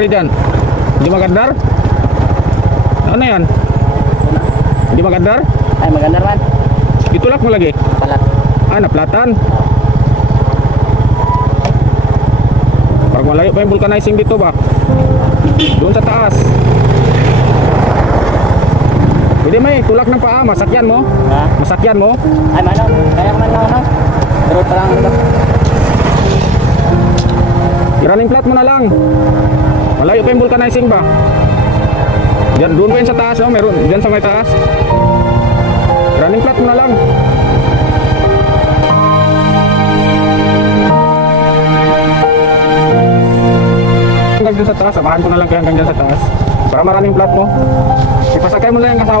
nangyari dyan? Hindi magandar? Ano yan? Hindi magandar? Ay, maganda man. Itulak mo lagi? Palat. Naplatan. Parang malayo pa yung vulcanizing dito ba? Doon sa taas. Pwede may tulak ng paa, masakyan mo? Ha? Masakyan mo? Ay, mano. Kaya man lang, ano? Pero parang, I-running flat mo na lang. Malayo pa yung vulcanizing ba? Diyan, doon pa yun sa taas, no? Meron, diyan sa may taas. I-running flat mo na lang. Hanggang dyan sa taas, sabahan ko na lang kayo hanggang dyan sa taas. Para maraming flat mo. Ipasakay mo lang yung kasama